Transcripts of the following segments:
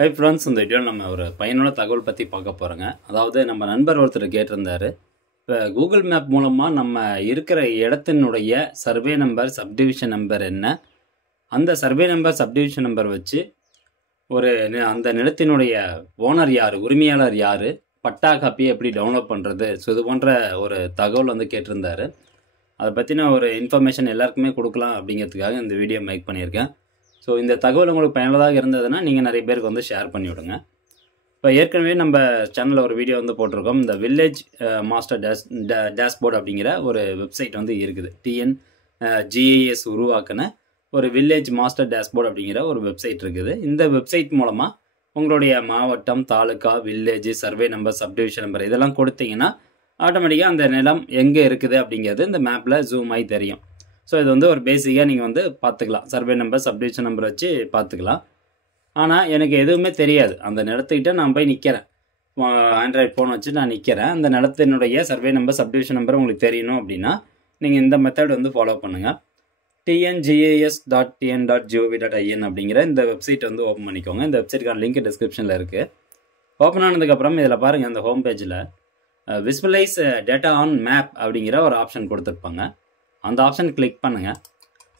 Hi friends, இந்த வீடியோவில் நம்ம ஒரு பயனுள்ள தகவல் பற்றி பார்க்க போகிறோங்க. அதாவது நம்ம நண்பர் ஒருத்தர் கேட்டிருந்தார், இப்போ கூகுள் மேப் மூலமாக நம்ம இருக்கிற இடத்தினுடைய சர்வே நம்பர், சப்டிவிஷன் நம்பர் என்ன, அந்த சர்வே நம்பர், சப்டிவிஷன் நம்பர் வச்சு ஒரு அந்த நிலத்தினுடைய ஓனர் யார், உரிமையாளர் யார், பட்டா காப்பியை எப்படி டவுன்லோட் பண்ணுறது, ஸோ இது போன்ற ஒரு தகவல் வந்து கேட்டிருந்தார். அதை பற்றின ஒரு இன்ஃபர்மேஷன் எல்லாருக்குமே கொடுக்கலாம் அப்படிங்கிறதுக்காக இந்த வீடியோ மேக் பண்ணியிருக்கேன். ஸோ இந்த தகவல் உங்களுக்கு பயனுள்ளதாக இருந்ததுன்னா நீங்கள் நிறைய பேருக்கு வந்து ஷேர் பண்ணிவிடுங்க. இப்போ ஏற்கனவே நம்ம சேனலில் ஒரு வீடியோ வந்து போட்டிருக்கோம். இந்த வில்லேஜ் மாஸ்டர் டேஷ்போர்ட் அப்படிங்கிற ஒரு வெப்சைட் வந்து இருக்குது. GIS உருவாக்கின ஒரு வில்லேஜ் மாஸ்டர் டேஷ்போர்ட் அப்படிங்கிற ஒரு வெப்சைட் இருக்குது. இந்த வெப்சைட் மூலமாக உங்களுடைய மாவட்டம், taluka, village, survey number, subdivision number இதெல்லாம் கொடுத்தீங்கன்னா ஆட்டோமேட்டிக்காக அந்த நிலம் எங்கே இருக்குது அப்படிங்கிறது இந்த மேப்பில் ஜூம் ஆகி தெரியும். ஸோ இது வந்து ஒரு பேசிக்காக நீங்கள் வந்து பார்த்துக்கலாம். சர்வே நம்பர், சப்டிவிஷன் நம்பர் வச்சு பார்த்துக்கலாம். ஆனால் எனக்கு எதுவுமே தெரியாது. அந்த நிலத்துக்கிட்ட நான் போய் நிற்கிறேன், ஆண்ட்ராய்ட் ஃபோன் வச்சு நான் நிற்கிறேன். அந்த நிலத்தினுடைய சர்வே நம்பர், சப்டிவிஷன் நம்பர் உங்களுக்கு தெரியணும் அப்படின்னா நீங்கள் இந்த மெத்தட் வந்து ஃபாலோ பண்ணுங்கள். tngis.tn.gov.in அப்படிங்கிற இந்த வெப்சைட் வந்து ஓப்பன் பண்ணிக்கோங்க. இந்த வெப்சைட்டுக்கான லிங்க் டிஸ்கிரிப்ஷனில் இருக்குது. ஓப்பன் ஆனதுக்கப்புறம் இதில் பாருங்கள், அந்த ஹோம் பேஜில் விஸ்வலைஸ் டேட்டா ஆன் மேப் அப்படிங்கிற ஒரு ஆப்ஷன் கொடுத்துருப்பாங்க. அந்த ஆப்ஷன் கிளிக் பண்ணுங்கள்.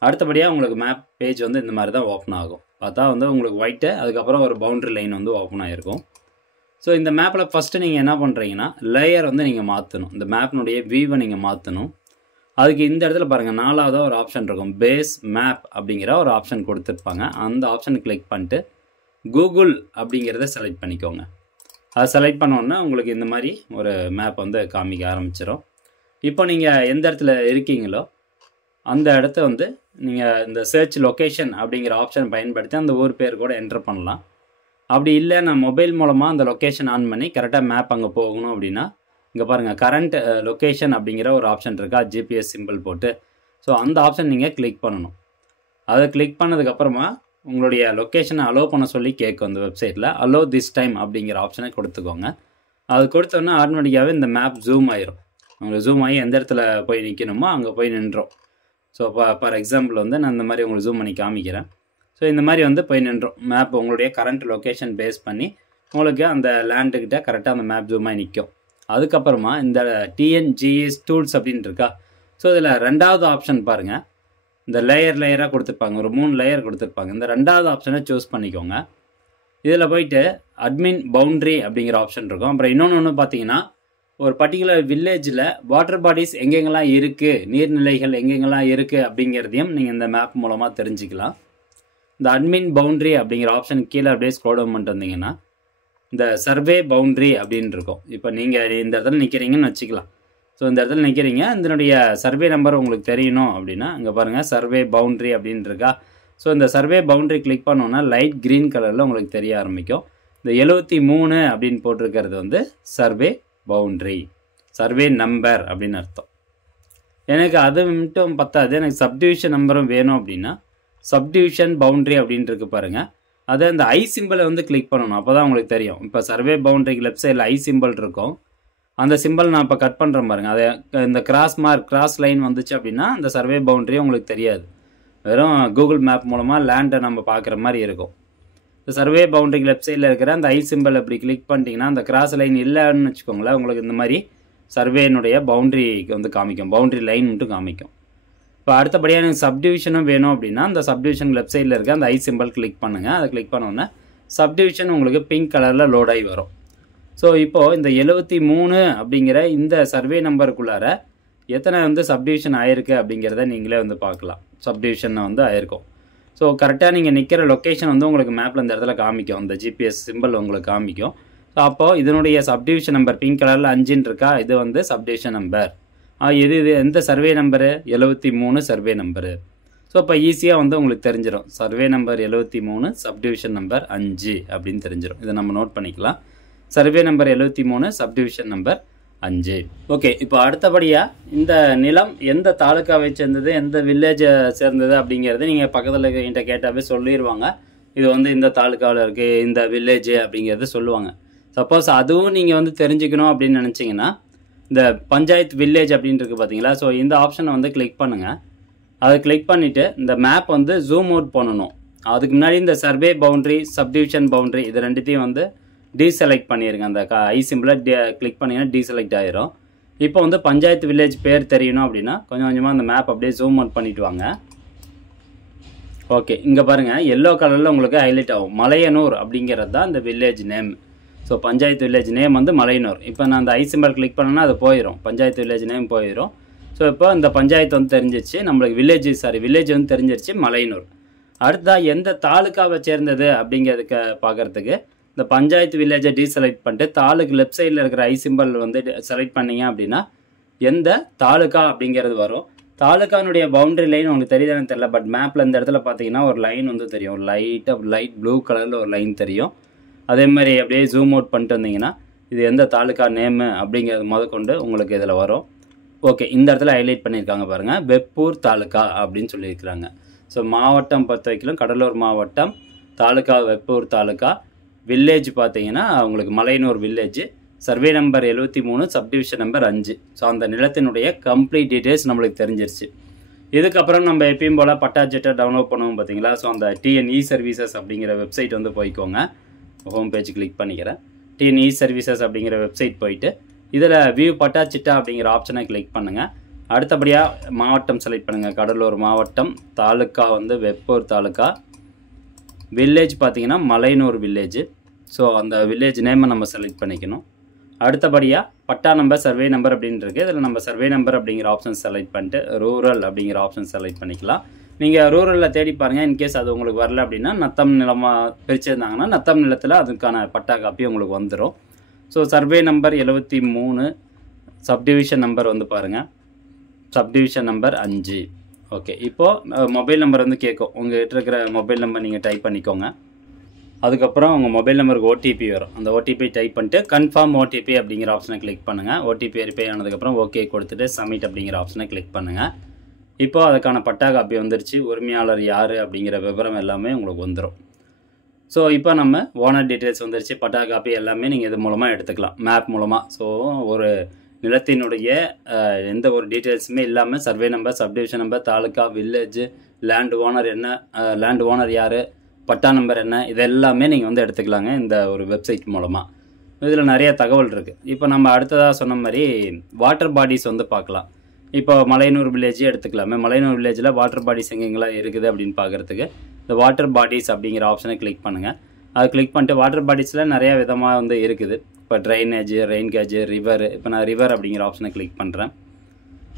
அடுத்தபடியாக உங்களுக்கு மேப் பேஜ் வந்து இந்த மாதிரி தான் ஓப்பன் ஆகும். பார்த்தா வந்து உங்களுக்கு ஒயிட்டு, அதுக்கப்புறம் ஒரு பவுண்ட்ரி லைன் வந்து ஓப்பன் ஆகிருக்கும். ஸோ இந்த மேப்பில் ஃபஸ்ட்டு நீங்கள் என்ன பண்ணுறீங்கன்னா, லேயர் வந்து நீங்கள் மாற்றணும். இந்த மேப்னுடைய வியூவை நீங்கள் மாற்றணும். அதுக்கு இந்த இடத்துல பாருங்கள், 4ஆவதாக ஒரு ஆப்ஷன் இருக்கும். பேஸ் மேப் அப்படிங்கிற ஒரு ஆப்ஷன் கொடுத்துருப்பாங்க. அந்த ஆப்ஷனை கிளிக் பண்ணிட்டு கூகுள் அப்படிங்கிறத செலக்ட் பண்ணிக்கோங்க. அதை செலக்ட் பண்ணோன்னா உங்களுக்கு இந்த மாதிரி ஒரு மேப் வந்து காமிக்க ஆரம்பிச்சிடும். இப்போ நீங்கள் எந்த இடத்துல இருக்கீங்களோ அந்த இடத்த வந்து நீங்கள் இந்த சர்ச் லொக்கேஷன் அப்படிங்கிற ஆப்ஷன் பயன்படுத்தி அந்த ஊர் பேர் கூட என்டர் பண்ணலாம். அப்படி இல்லை, நான் மொபைல் மூலமாக அந்த லொக்கேஷன் ஆன் பண்ணி கரெக்டாக மேப் அங்கே போகணும் அப்படின்னா இங்கே பாருங்கள், கரண்ட் லொக்கேஷன் அப்படிங்கிற ஒரு ஆப்ஷன் இருக்கா, GPS சிம்பிள் போட்டு. ஸோ அந்த ஆப்ஷன் நீங்கள் கிளிக் பண்ணணும். அதை கிளிக் பண்ணதுக்கப்புறமா உங்களுடைய லொக்கேஷனை அலோவ் பண்ண சொல்லி கேட்கும் அந்த வெப்சைட்டில். அலோவ் திஸ் டைம் அப்படிங்கிற ஆப்ஷனை கொடுத்துக்கோங்க. அது கொடுத்தோன்னா ஆட்டோமேட்டிக்காகவே இந்த மேப் ஜூம் ஆயிரும். உங்களுக்கு ஜூம் ஆகி எந்த இடத்துல போய் நிற்கணுமோ அங்கே போய் நின்றோம். ஸோ ஃபார் எக்ஸாம்பிள் வந்து நான் இந்த மாதிரி உங்களுக்கு ஜூம் பண்ணி காமிக்கிறேன். ஸோ இந்த மாதிரி வந்து போய் நின்றோம். மேப் உங்களுடைய கரண்ட் லொக்கேஷன் பேஸ் பண்ணி உங்களுக்கு அந்த லேண்டுக்கிட்ட கரெக்டாக அந்த மேப் ஜூம் ஆகி நிற்கும். அதுக்கப்புறமா இந்த TNGS டூல்ஸ் அப்படின்னு இருக்கா, ஸோ இதில் 2வது ஆப்ஷன் பாருங்கள். இந்த லேயராக கொடுத்துருப்பாங்க, ஒரு 3 லேயர் கொடுத்துருப்பாங்க. இந்த 2வது ஆப்ஷனை சூஸ் பண்ணிக்கோங்க. இதில் போயிட்டு அட்மின் பவுண்ட்ரி அப்படிங்கிற ஆப்ஷன் இருக்கும். அப்புறம் இன்னொன்று பார்த்தீங்கன்னா, ஒரு பர்டிகுலர் வில்லேஜில் வாட்டர் பாடிஸ் எங்கெங்கெல்லாம் இருக்குது, நீர்நிலைகள் எங்கெங்கெல்லாம் இருக்குது அப்படிங்கிறதையும் நீங்கள் இந்த மேப் மூலமாக தெரிஞ்சுக்கலாம். இந்த அட்மின் பவுண்ட்ரி அப்படிங்கிற ஆப்ஷன் கீழே அப்படியே ஸ்க்ரோல் டவுன் பண்ணிட்டு வந்தீங்கன்னா இந்த சர்வே பவுண்ட்ரி அப்படின்னு இருக்கும். இப்போ நீங்கள் இந்த இடத்துல நிற்கிறீங்கன்னு வச்சுக்கலாம். ஸோ இந்த இடத்துல நிற்கிறீங்க, இதனுடைய சர்வே நம்பர் உங்களுக்கு தெரியணும் அப்படின்னா இங்கே பாருங்கள், சர்வே பவுண்ட்ரி அப்படின்னு இருக்கா. ஸோ இந்த சர்வே பவுண்ட்ரி கிளிக் பண்ணோன்னா லைட் க்ரீன் கலரில் உங்களுக்கு தெரிய ஆரம்பிக்கும். இந்த 73 அப்படின்னு போட்டிருக்கிறது வந்து சர்வே பவுண்ட்ரி, சர்வே நம்பர் அப்படின்னு அர்த்தம். எனக்கு அது மட்டும் பத்தாது, எனக்கு சப்டிவிஷன் நம்பரும் வேணும் அப்படின்னா சப்டிவிஷன் பவுண்ட்ரி அப்படின்ட்டு இருக்கு பாருங்கள். அதை அந்த ஐ சிம்பிளை வந்து கிளிக் பண்ணணும். அப்போ தான் உங்களுக்கு தெரியும். இப்போ சர்வே பவுண்ட்ரிக்கு லெஃப்ட் சைடில் ஐ சிம்பிள் இருக்கும். அந்த சிம்பிள் நான் இப்போ கட் பண்ணுறேன் பாருங்கள். அதை இந்த கிராஸ் லைன் வந்துச்சு அப்படின்னா அந்த சர்வே பவுண்ட்ரி உங்களுக்கு தெரியாது. வெறும் கூகுள் மேப் மூலமாக லேண்டை நம்ம பார்க்குற மாதிரி இருக்கும். இந்த சர்வே பவுண்ட்ரிக்கு லெஃப்ட் சைடில் இருக்கிற அந்த ஐ சிம்பிள் அப்படி கிளிக் பண்ணிட்டீங்கன்னா அந்த கிராஸ் லைன் இல்லைன்னு வச்சுக்கோங்களேன், உங்களுக்கு இந்த மாதிரி சர்வேனுடைய பவுண்ட்ரிக்கு வந்து காமிக்கும், பவுண்ட்ரி லைன் மட்டும் காமிக்கும். இப்போ அடுத்தபடியாக எனக்கு சப்டிவிஷனும் வேணும் அப்படின்னா அந்த சப்டிவிஷன் லெஃப்ட் சைடில் இருக்க அந்த ஐ சிம்பிள் கிளிக் பண்ணுங்கள். அதை கிளிக் பண்ணோன்னே சப்டிவிஷன் உங்களுக்கு பிங்க் கலரில் லோட் ஆகி வரும். ஸோ இப்போது இந்த 73 அப்படிங்கிற இந்த சர்வே நம்பருக்குள்ளார எத்தனை வந்து சப்டிவிஷன் ஆயிருக்கு அப்படிங்கிறத நீங்களே வந்து பார்க்கலாம். சப்டிவிஷன் வந்து ஆயிருக்கும். ஸோ கரெக்டாக நீங்கள் நிற்கிற லொக்கேஷன் வந்து உங்களுக்கு மேப்பில் இந்த இடத்துல காமிக்கும், அந்த GPS சிம்பிள் உங்களுக்கு காமிக்கும். ஸோ அப்போது இதனுடைய சப்டிவிஷன் நம்பர் பிங்க் கலரில் 5 இருக்கா, இது வந்து சப்டிவிஷன் நம்பர். இது எந்த survey number, 73 survey number. So இப்போ ஈஸியாக வந்து உங்களுக்கு தெரிஞ்சிடும். சர்வே நம்பர் 73, சப்டிவிஷன் நம்பர் 5 அப்படின்னு தெரிஞ்சிடும். இதை நம்ம நோட் பண்ணிக்கலாம். Survey number 73, subdivision number 5. Okay, இப்போ அடுத்தபடியாக இந்த நிலம் எந்த தாலுக்காவை சேர்ந்தது, எந்த வில்லேஜை சேர்ந்தது அப்படிங்கிறது நீங்கள் பக்கத்தில் இருக்கிட்ட கேட்டாவே சொல்லிடுவாங்க. இது வந்து இந்த தாலுக்காவில் இருக்குது, இந்த வில்லேஜ் அப்படிங்கிறது சொல்லுவாங்க. சப்போஸ் அதுவும் நீங்கள் வந்து தெரிஞ்சுக்கணும் அப்படின்னு நினச்சிங்கன்னா இந்த பஞ்சாயத்து வில்லேஜ் அப்படின்னு இருக்குது பார்த்தீங்களா. ஸோ இந்த ஆப்ஷனை வந்து கிளிக் பண்ணுங்கள். அதை கிளிக் பண்ணிவிட்டு இந்த மேப் வந்து ஜூம் அவுட் பண்ணணும். அதுக்கு முன்னாடி இந்த சர்வே பவுண்ட்ரி, சப்டிவிஷன் பவுண்ட்ரி இது ரெண்டுத்தையும் வந்து டீசெலக்ட் பண்ணிடுங்க. அந்த ஐ சிம்பிளை கிளிக் பண்ணிங்கன்னா டீசெலக்ட் ஆயிரும். இப்போ வந்து பஞ்சாயத்து வில்லேஜ் பேர் தெரியணும் அப்படின்னா கொஞ்சம் கொஞ்சமாக அந்த மேப் அப்படியே ஜூம் அவுட் பண்ணிட்டு வாங்க. ஓகே, இங்கே பாருங்கள் எல்லோ கலரில் உங்களுக்கு ஹைலைட் ஆகும். மலையனூர் அப்படிங்கிறது தான் இந்த village name. So panchayat village name வந்து மலையனூர். இப்போ நான் அந்த ஐ சிம்பிள் கிளிக் பண்ணேன்னா அது போயிடும், பஞ்சாயத்து வில்லேஜ் நேம் போயிடும். ஸோ இப்போ இந்த பஞ்சாயத்து வந்து தெரிஞ்சிருச்சு, நம்மளுக்கு வில்லேஜ் வந்து தெரிஞ்சிருச்சு மலையனூர். அடுத்ததாக எந்த தாலுக்காவை சேர்ந்தது அப்படிங்கிறதுக்கு பார்க்குறதுக்கு இந்த பஞ்சாயத்து வில்லேஜை டீசெலக்ட் பண்ணிட்டு தாலுக்கு லெஃப்ட் சைடில் இருக்கிற ஐ சிம்பிள் வந்து செலக்ட் பண்ணிங்க அப்படின்னா எந்த தாலுக்கா அப்படிங்கிறது வரும். தாலுக்கானுடைய பவுண்டரி லைன் உங்களுக்கு தெரியுதான்னு தெரியல, பட் மேப்பில் இந்த இடத்துல பார்த்தீங்கன்னா ஒரு லைன் வந்து தெரியும், ஒரு லைட் ப்ளூ கலரில் ஒரு லைன் தெரியும். அதே மாதிரி அப்படியே ஜூம் அவுட் பண்ணிட்டு வந்தீங்கன்னா இது எந்த தாலுக்கா நேமு அப்படிங்கிறது முதற்கொண்டு உங்களுக்கு இதில் வரும். ஓகே, இந்த இடத்துல ஹைலைட் பண்ணியிருக்காங்க பாருங்கள், வெப்பூர் தாலுக்கா அப்படின்னு சொல்லியிருக்கிறாங்க. ஸோ மாவட்டம் பொறுத்த வரைக்கும் கடலூர் மாவட்டம், தாலுக்கா வெப்பூர் தாலுக்கா, வில்லேஜ் பார்த்தீங்கன்னா உங்களுக்கு Malayanur village, survey number 73, subdivision number 5. So அந்த நிலத்தினுடைய கம்ப்ளீட் டீட்டெயில்ஸ் நம்மளுக்கு தெரிஞ்சிருச்சு. இதுக்கப்புறம் நம்ம எப்பயும் போல் பட்டாச்சட்டை டவுன்லோட் பண்ணுவோம் பார்த்தீங்களா. ஸோ அந்த டிஎன்இ சர்வீசஸ் அப்படிங்கிற வெப்சைட் வந்து போய்க்கோங்க. ஹோம் பேஜ் கிளிக் பண்ணிக்கிறேன். டிஎன்இ சர்வீசஸ் அப்படிங்கிற வெப்சைட் போயிட்டு இதில் வியூ பட்டாச்சிட்டா அப்படிங்கிற ஆப்ஷனை கிளிக் பண்ணுங்கள். அடுத்தபடியாக மாவட்டம் செலக்ட் பண்ணுங்கள், கடலூர் மாவட்டம், தாலுக்கா வந்து வெப்பூர் தாலுக்கா, வில்லேஜ் பார்த்தீங்கன்னா மலையனூர் வில்லேஜ். ஸோ அந்த வில்லேஜ் நேமை நம்ம செலக்ட் பண்ணிக்கணும். அடுத்தபடியாக பட்டா நம்பர், சர்வே நம்பர் அப்படின்னு இருக்குது. இதில் நம்ம சர்வே நம்பர் அப்படிங்கிற ஆப்ஷன் செலக்ட் பண்ணிட்டு ரூரல் அப்படிங்கிற ஆப்ஷன் செலக்ட் பண்ணிக்கலாம். நீங்கள் ரூரலில் தேடி பாருங்கள். இன்கேஸ் அது உங்களுக்கு வரல அப்படின்னா நத்தம் நிலமாக பிரிச்சிருந்தாங்கன்னா நத்தம் நிலத்தில் அதுக்கான பட்டா காப்பி உங்களுக்கு வந்துடும். So survey number 73, subdivision number வந்து பாருங்கள், சப்டிவிஷன் நம்பர் 5. ஓகே, இப்போது மொபைல் நம்பர் வந்து கேட்கும், உங்கள்கிட்ட இருக்கிற மொபைல் நம்பர் நீங்கள் டைப் பண்ணிக்கோங்க. அதுக்கப்புறம் உங்கள் மொபைல் நம்பருக்கு ஓடிபி வரும். அந்த ஓடிபி டைப் பண்ணிட்டு கன்ஃபார்ம் ஓடிபி அப்படிங்கிற ஆப்ஷனை கிளிக் பண்ணுங்கள். ஓடிபி வெரிஃபை ஆனதுக்கப்புறம் ஓகே கொடுத்துட்டு சப்மிட் அப்படிங்கிற ஆப்ஷனை கிளிக் பண்ணுங்கள். இப்போது அதுக்கான பட்டா காப்பி வந்துருச்சு. உரிமையாளர் யார் அப்படிங்கிற விவரம் எல்லாமே உங்களுக்கு வந்துடும். ஸோ இப்போ நம்ம ஓனர் டீட்டெயில்ஸ் வந்துருச்சு, பட்டா காப்பி எல்லாமே நீங்கள் இது மூலமாக எடுத்துக்கலாம், மேப் மூலமாக. ஸோ ஒரு நிலத்தினுடைய எந்த ஒரு டீட்டெயில்ஸுமே இல்லாமல் survey number, subdivision number, taluka, village, land owner என்ன, லேண்ட் ஓனர் யார், பட்டா நம்பர் என்ன, இதெல்லாமே நீங்கள் வந்து எடுத்துக்கலாங்க இந்த ஒரு வெப்சைட் மூலமாக. இதில் நிறைய தகவல் இருக்குது. இப்போ நம்ம அடுத்ததாக சொன்ன மாதிரி வாட்டர் பாடிஸ் வந்து பார்க்கலாம். இப்போ மலையனூர் வில்லேஜே எடுத்துக்கலாமே. மலையனூர் வில்லேஜில் வாட்டர் பாடிஸ் எங்கெங்கெல்லாம் இருக்குது அப்படின்னு பார்க்குறதுக்கு இந்த வாட்டர் பாடிஸ் அப்படிங்கிற ஆப்ஷனை கிளிக் பண்ணுங்கள். அது கிளிக் பண்ணிட்டு வாட்டர் பாடிஸில் நிறையா விதமாக வந்து இருக்குது. இப்போ ட்ரைனேஜ், ரெயின் கேஜ், ரிவர். இப்போ நான் ரிவர் அப்படிங்கிற ஆப்ஷனை கிளிக் பண்ணுறேன்.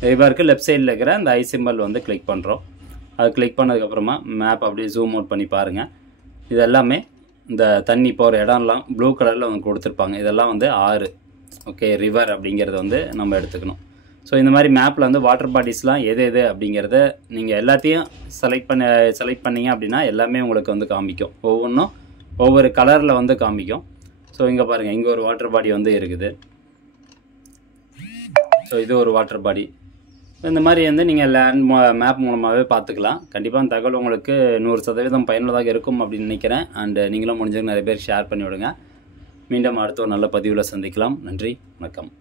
ரிவருக்கு லெஃப்ட் சைடில் இருக்கிற அந்த ஐ சிம்பிள் வந்து கிளிக் பண்ணுறோம். அது கிளிக் பண்ணதுக்கப்புறமா மேப் அப்படியே ஜூம் அவுட் பண்ணி பாருங்கள். இது எல்லாமே இந்த தண்ணி போகிற இடம்லாம் ப்ளூ கலரில் வந்து கொடுத்துருப்பாங்க. இதெல்லாம் வந்து ஆறு. ஓகே, ரிவர் அப்படிங்கிறத வந்து நம்ம எடுத்துக்கணும். ஸோ இந்த மாதிரி மேப்பில் வந்து வாட்டர் பாடிஸ்லாம் எது அப்படிங்கிறத நீங்கள் எல்லாத்தையும் செலக்ட் பண்ணிங்க அப்படின்னா எல்லாமே உங்களுக்கு வந்து காமிக்கும். ஒவ்வொன்றும் ஒவ்வொரு கலரில் வந்து காமிக்கும். ஸோ இங்கே பாருங்கள், இங்கே ஒரு வாட்டர் பாடி வந்து இருக்குது. ஸோ இது ஒரு வாட்டர் பாடி. இந்த மாதிரி வந்து நீங்கள் மேப் மூலமாகவே பார்த்துக்கலாம். கண்டிப்பாக அந்த தகவல் உங்களுக்கு 100% பயனுள்ளதாக இருக்கும் அப்படின்னு நினைக்கிறேன். அண்டு நீங்களும் முடிஞ்சவங்க நிறைய பேர் ஷேர் பண்ணி விடுங்க. மீண்டும் அடுத்த ஒரு நல்ல பதிவில் சந்திக்கலாம். நன்றி, வணக்கம்.